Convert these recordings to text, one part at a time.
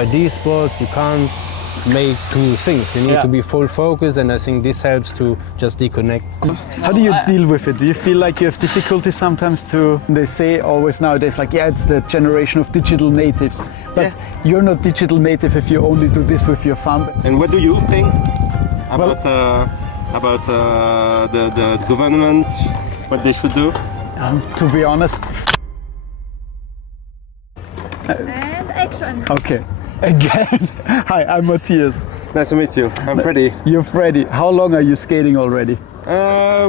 by these sports you can't make two things. You need to be full focus, and I think this helps to just deconnect. How do you deal with it? Do you feel like you have difficulty sometimes to, they say always nowadays, like, it's the generation of digital natives, but you're not digital native if you only do this with your phone. And what do you think about the government, what they should do? To be honest. And action. Okay. Again. Hi, I'm Matthias. Nice to meet you. I'm Freddy. You're Freddy. How long are you skating already?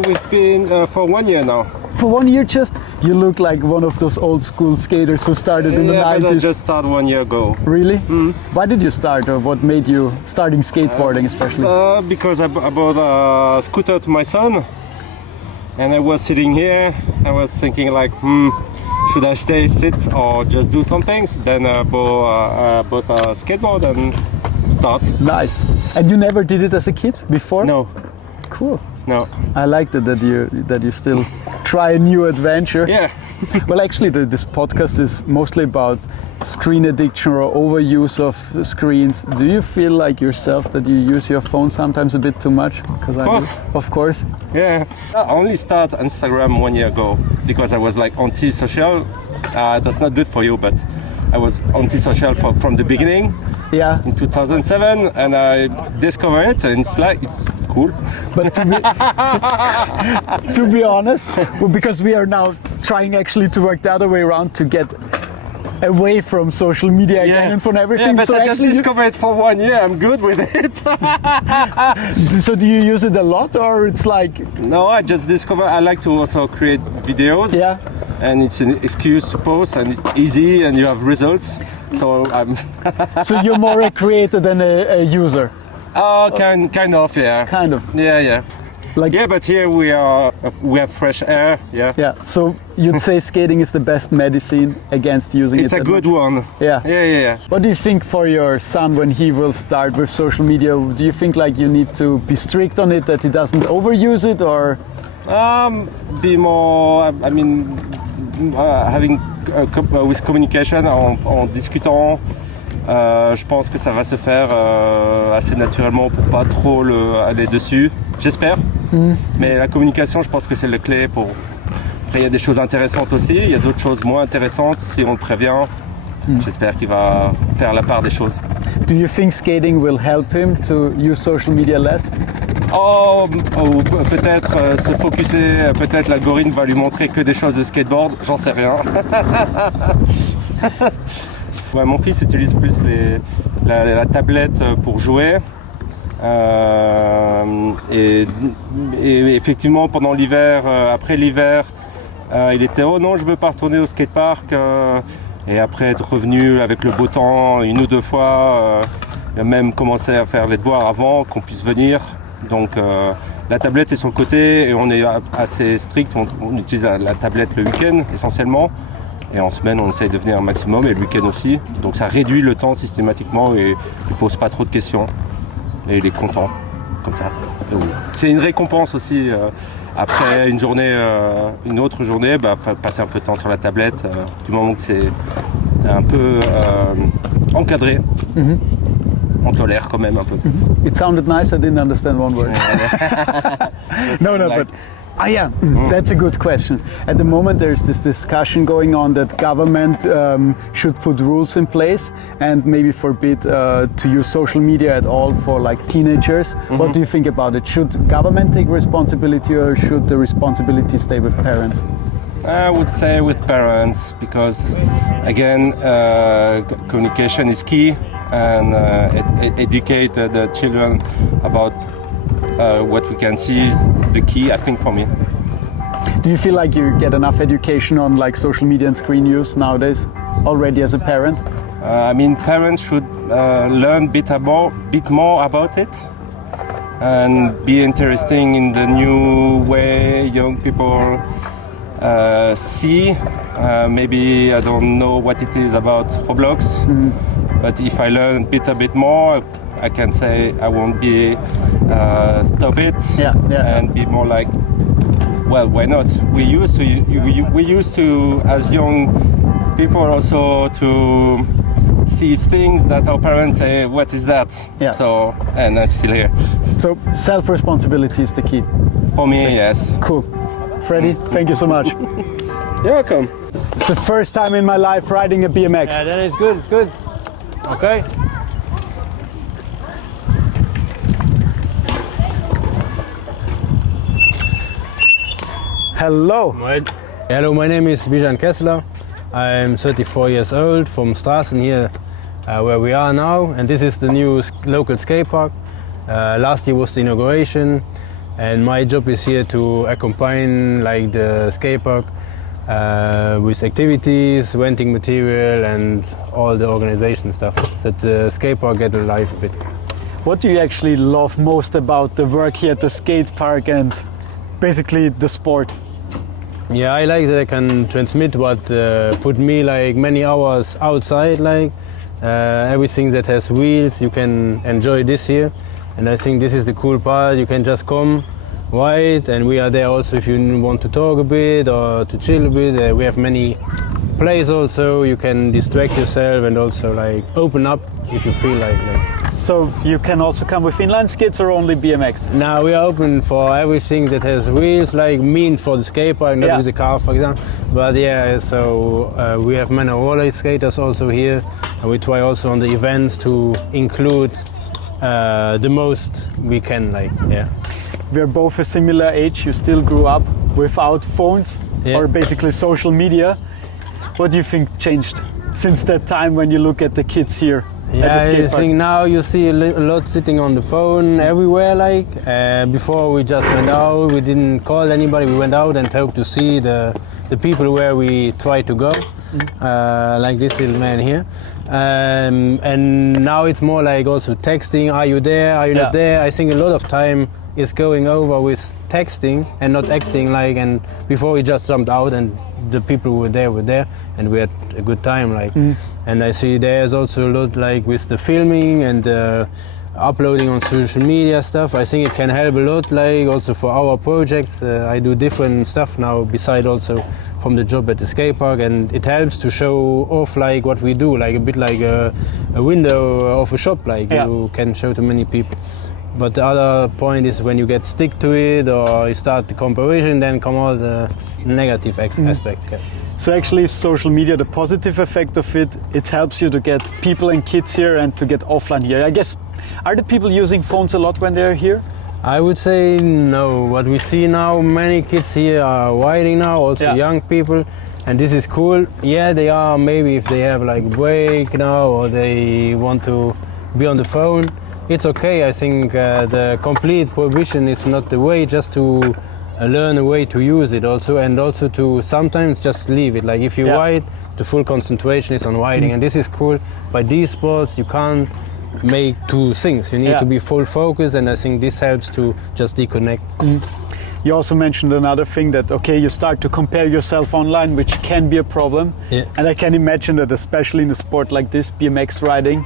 We've been for 1 year now. For 1 year just? You look like one of those old school skaters who started in the 90s. But I just started 1 year ago. Really? Mm. Why did you start, or what made you starting skateboarding especially? Because I bought a scooter to my son, and I was sitting here. I was thinking like, should I sit or just do some things? Then I bought a skateboard and start. Nice. And you never did it as a kid before? No. Cool. No. I like that you still try a new adventure. Yeah. Well, actually, this podcast is mostly about screen addiction or overuse of screens. Do you feel like yourself that you use your phone sometimes a bit too much? Of course. Of course. Yeah. I only started Instagram 1 year ago because I was like anti-social. That's not good for you, but I was anti-social from the beginning. Yeah. In 2007, and I discovered it, and it's cool. But to be honest, because we are now trying actually to work the other way around to get away from social media again and from everything. Yeah, but so I just discovered it for 1 year. I'm good with it. So do you use it a lot, or it's like? No, I just discovered. I like to also create videos. Yeah. And it's an excuse to post, and it's easy, and you have results. So I'm. So you're more a creator than a user. Oh, kind of, yeah. Kind of. Yeah. Like, yeah, but here we have fresh air. Yeah. Yeah. So you'd say skating is the best medicine against using it. It's a good one. Yeah. Yeah. What do you think for your son when he will start with social media? Do you think like you need to be strict on it, that he doesn't overuse it, or? Be more. I mean, having with communication, en discutant. Je pense que ça va se faire assez naturellement pour pas trop aller dessus. J'espère. Mais la communication, je pense que c'est la clé pour. Après, il y a des choses intéressantes aussi. Il y a d'autres choses moins intéressantes. Si on le prévient, j'espère qu'il va faire la part des choses. Do you think skating will help him to use social media less? Peut-être se focuser. Peut-être l'algorithme va lui montrer que des choses de skateboard. J'en sais rien. Ouais, mon fils utilise plus la tablette pour jouer. Et effectivement, pendant l'hiver, après l'hiver, il était non, je veux pas retourner au skatepark. Et après être revenu avec le beau temps 1 ou 2 fois, il a même commencé à faire les devoirs avant qu'on puisse venir. Donc la tablette est sur le côté et on est assez strict. On utilise la tablette le week-end essentiellement. Et en semaine, on essaye de venir un maximum, et le week-end aussi. Donc ça réduit le temps systématiquement et il ne pose pas trop de questions. Et il est content, comme ça. C'est une récompense aussi. Après une autre journée, passer un peu de temps sur la tablette, du moment que c'est un peu encadré. On tolère quand même un peu. It sounded nice, I didn't understand one word. No, but... that's a good question. At the moment there's this discussion going on that government should put rules in place and maybe forbid to use social media at all for like teenagers. What do you think about it? Should government take responsibility, or should the responsibility stay with parents? I would say with parents, because again, communication is key, and educate the children about what we can see is the key, I think, for me. Do you feel like you get enough education on like social media and screen use nowadays already as a parent? I mean, parents should learn bit more about it and be interesting in the new way young people see. Maybe I don't know what it is about Roblox, but if I learn a bit more, I can say I won't be stop it and be more like, well, why not? We used to as young people also to see things that our parents say, what is that? Yeah. So, and I'm still here. So self-responsibility is the key. For me, yes. Cool. Freddie, thank you so much. You're welcome. It's the first time in my life riding a BMX. Yeah, that is good. It's good. Okay. Hello. Hello, my name is Bijan Kessler. I'm 34 years old from Strassen here, where we are now, and this is the new local skate park. Last year was the inauguration, and my job is here to accompany like the skate park with activities, renting material, and all the organization stuff, so that the skate park get alive a bit. What do you actually love most about the work here at the skate park and basically the sport? Yeah, I like that I can transmit what put me like many hours outside, like everything that has wheels, you can enjoy this here. And I think this is the cool part, you can just come, ride, and we are there also if you want to talk a bit or to chill a bit. We have many plays also, you can distract yourself and also like open up if you feel like. So you can also come with inline skates or only BMX? Now we are open for everything that has wheels, like mean for the skate park, not with a car, for example. But yeah, so we have many roller skaters also here, and we try also on the events to include the most we can, like, yeah. We're both a similar age. You still grew up without phones or basically social media. What do you think changed since that time when you look at the kids here? Yeah, I think now you see a lot sitting on the phone everywhere, like before we just went out, we didn't call anybody, we went out and hoped to see the people where we try to go, like this little man here. And now it's more like also texting, are you there, are you not there? I think a lot of time is going over with texting and not acting, like, and before we just jumped out and the people who were there and we had a good time, like. And I see there's also a lot like with the filming and uploading on social media stuff. I think it can help a lot, like also for our projects. I do different stuff now beside also from the job at the skate park, and it helps to show off like what we do, like a bit like a window of a shop, like you can show to many people. But the other point is when you get stick to it or you start the comparison, then come all the negative aspects. Yeah. So actually social media, the positive effect of it, it helps you to get people and kids here and to get offline here. I guess, are the people using phones a lot when they're here? I would say no. What we see now, many kids here are riding now, also young people, and this is cool. Yeah, they are maybe if they have like break now or they want to be on the phone. It's okay. I think the complete prohibition is not the way, just to learn a way to use it also, and also to sometimes just leave it. Like if you ride, the full concentration is on riding, and this is cool. By these sports, you can't make two things. You need to be full focus, and I think this helps to just deconnect. You also mentioned another thing that, okay, you start to compare yourself online, which can be a problem. And I can imagine that especially in a sport like this, BMX riding,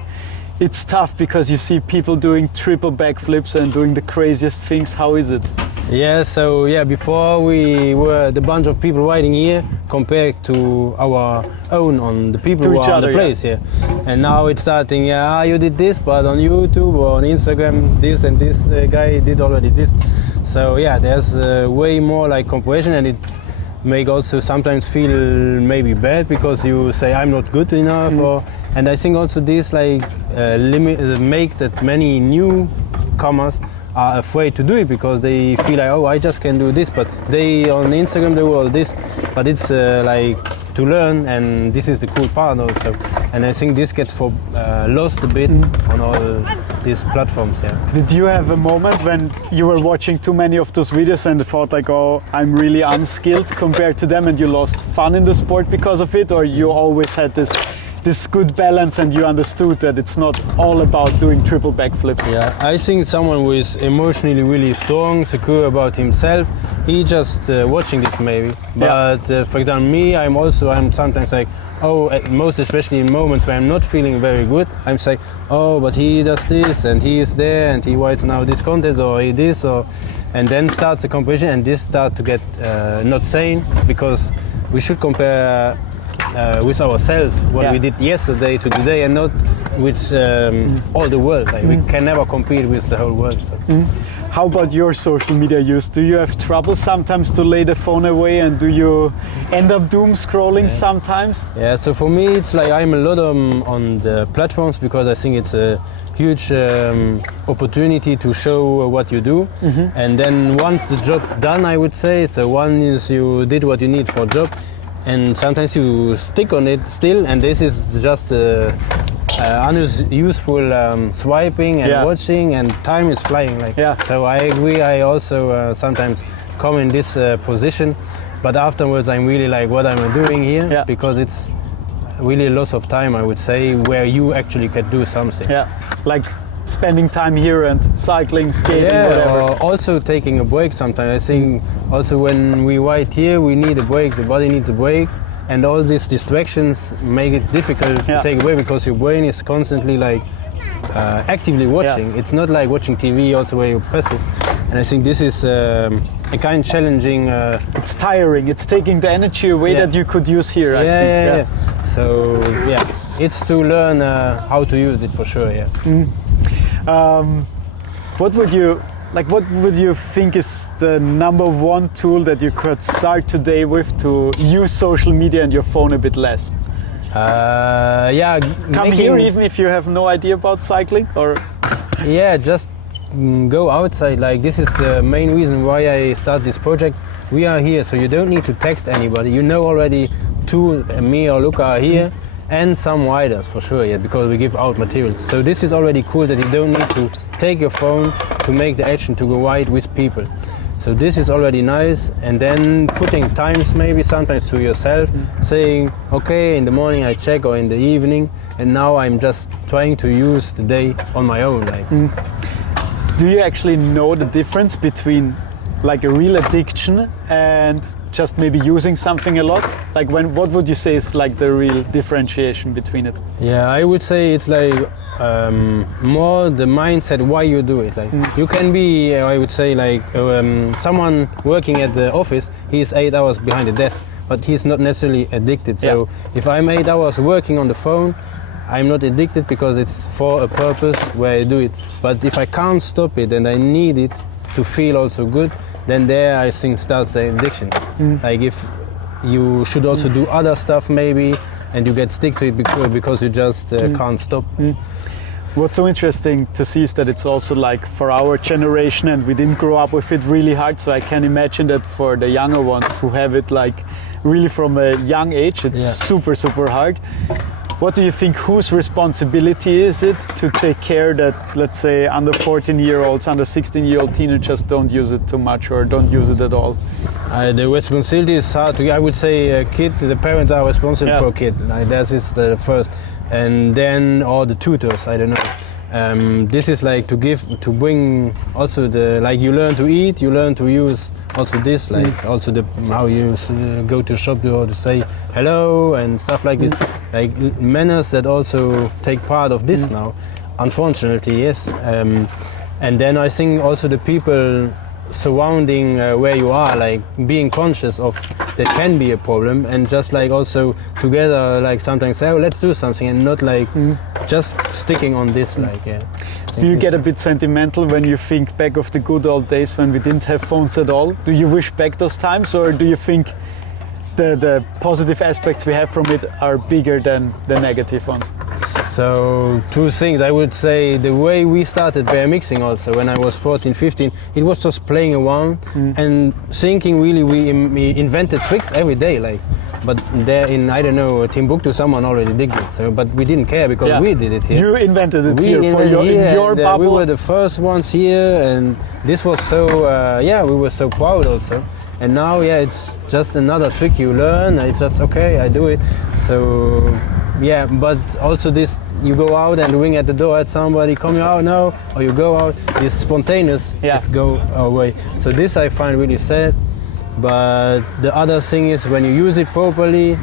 it's tough because you see people doing triple backflips and doing the craziest things. How is it? Yeah, so before we were the bunch of people riding here compared to our own on the people who are on the place here. And now it's starting, you did this, but on YouTube or on Instagram, this and this guy did already this. So yeah, there's way more like comparison, and it make also sometimes feel maybe bad because you say I'm not good enough, and I think also this like make that many newcomers are afraid to do it because they feel like, oh, I just can do this, but they on Instagram they do all this, but it's like to learn, and this is the cool part also, and I think this gets lost a bit on all these platforms. Did you have a moment when you were watching too many of those videos and thought like, oh, I'm really unskilled compared to them, and you lost fun in the sport because of it, or you always had this good balance and you understood that it's not all about doing triple backflips? Yeah, I think someone who is emotionally really strong, secure about himself, he just watching this maybe. But for example, me, I'm sometimes like, most especially in moments where I'm not feeling very good, I'm saying, oh, but he does this and he is there and he writes now this content or he this, and then starts the competition, and this start to get not sane, because we should compare with ourselves what we did yesterday to today, and not with all the world. Like we can never compete with the whole world. So. How about your social media use? Do you have trouble sometimes to lay the phone away, and do you end up doom scrolling sometimes? Yeah, so for me it's like I'm a lot on the platforms because I think it's a huge opportunity to show what you do. And then once the job done, I would say, so one is you did what you need for a job, and sometimes you stick on it still, and this is just unuseful swiping and watching, and time is flying. So I agree. I also sometimes come in this position, but afterwards I'm really like, what am I doing here? Because it's really a loss of time, I would say, where you actually can do something. Like spending time here and cycling, skating, whatever. Or also taking a break sometimes. I think also when we ride here, we need a break. The body needs a break. And all these distractions make it difficult to take away, because your brain is constantly like actively watching. It's not like watching TV also where you're passive. And I think this is a kind of challenging. It's tiring. It's taking the energy away that you could use here. I think. So it's to learn how to use it for sure. What would you think is the number one tool that you could start today with to use social media and your phone a bit less? Come here even if you have no idea about cycling, or just go outside. Like this is the main reason why I start this project. We are here, so you don't need to text anybody. You know already me or Luca are here, and some riders for sure, because we give out materials. So this is already cool that you don't need to take your phone to make the action to go ride with people. So this is already nice, and then putting times maybe sometimes to yourself, saying, okay, in the morning I check, or in the evening, and now I'm just trying to use the day on my own. Do you actually know the difference between like a real addiction and just maybe using something a lot? Like what would you say is like the real differentiation between it? Yeah, I would say it's like more the mindset why you do it. Like you can be, I would say, like someone working at the office, he's 8 hours behind the desk, but he's not necessarily addicted. So if I'm 8 hours working on the phone, I'm not addicted because it's for a purpose where I do it. But if I can't stop it and I need it to feel also good, then there I think starts the addiction. Like if you should also do other stuff maybe, and you get stick to it because you just can't stop. What's so interesting to see is that it's also like for our generation, and we didn't grow up with it really hard, so I can imagine that for the younger ones who have it like really from a young age, it's super hard. What do you think, whose responsibility is it to take care that, let's say, under 14-year-olds, under 16-year-old teenagers don't use it too much or don't use it at all? The responsibility is hard to, I would say, a kid, the parents are responsible for a kid. Like, that is the first. And then, or the tutors, I don't know. This is like to bring also the, like you learn to eat, you learn to use also this, like also the how you go to shop to say hello and stuff like this. Like manners that also take part of this now, unfortunately, yes. And then I think also the people surrounding where you are, like being conscious of that can be a problem, and just like also together, like sometimes say, oh, let's do something, and not like just sticking on this, like Do you get a bit sentimental when you think back of the good old days when we didn't have phones at all? Do you wish back those times, or do you think the positive aspects we have from it are bigger than the negative ones? So two things. I would say the way we started BMXing also when I was 14, 15, it was just playing around and thinking really we invented tricks every day. Like, but there in, I don't know, Timbuktu, someone already did it. So, but we didn't care because we did it here. You invented it we here for your bubble. We were the first ones here, and this was so, we were so proud also. And now, it's just another trick you learn. It's just, okay, I do it. So, but also this, you go out and ring at the door at somebody, come out now, or you go out, this spontaneous just go away. So this I find really sad. But the other thing is when you use it properly,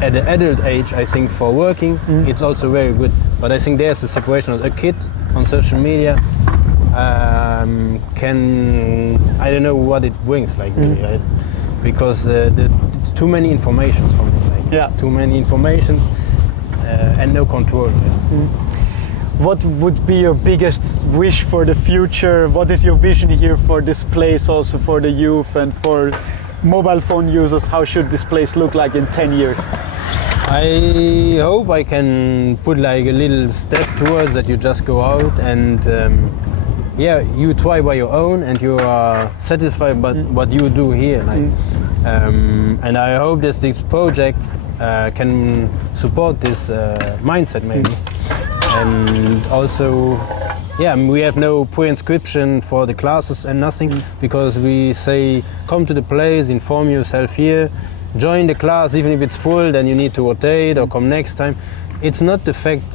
at the adult age, I think for working, it's also very good. But I think there's a separation of a kid on social media, I don't know what it brings, like really, right? Because it's too many informations from it. Like. Yeah. too many informations and no control. What would be your biggest wish for the future? What is your vision here for this place, also for the youth and for mobile phone users? How should this place look like in 10 years? I hope I can put like a little step towards that. You just go out and you try by your own and you are satisfied by what you do here. Like, and I hope that this project can support this mindset maybe. And also, we have no pre-inscription for the classes and nothing, because we say come to the place, inform yourself here, join the class, even if it's full, then you need to rotate or come next time. It's not the fact,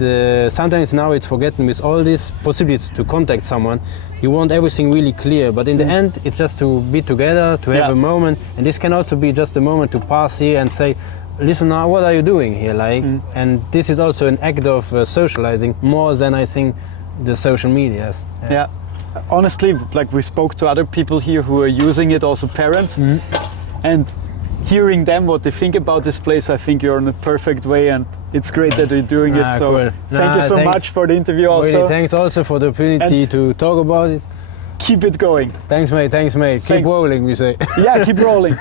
sometimes now it's forgotten with all these possibilities to contact someone. You want everything really clear, but in the end it's just to be together, to have a moment, and this can also be just a moment to pass here and say, listen now, what are you doing here? Like, and this is also an act of socializing more than I think the social medias. Yeah. Honestly, like we spoke to other people here who are using it, also parents, and hearing them what they think about this place, I think you're in a perfect way, and it's great that you're doing it. So cool. thank you so much for the interview also. Really, thanks also for the opportunity And to talk about it. keep it going. Thanks mate, keep rolling, we say. Yeah, keep rolling.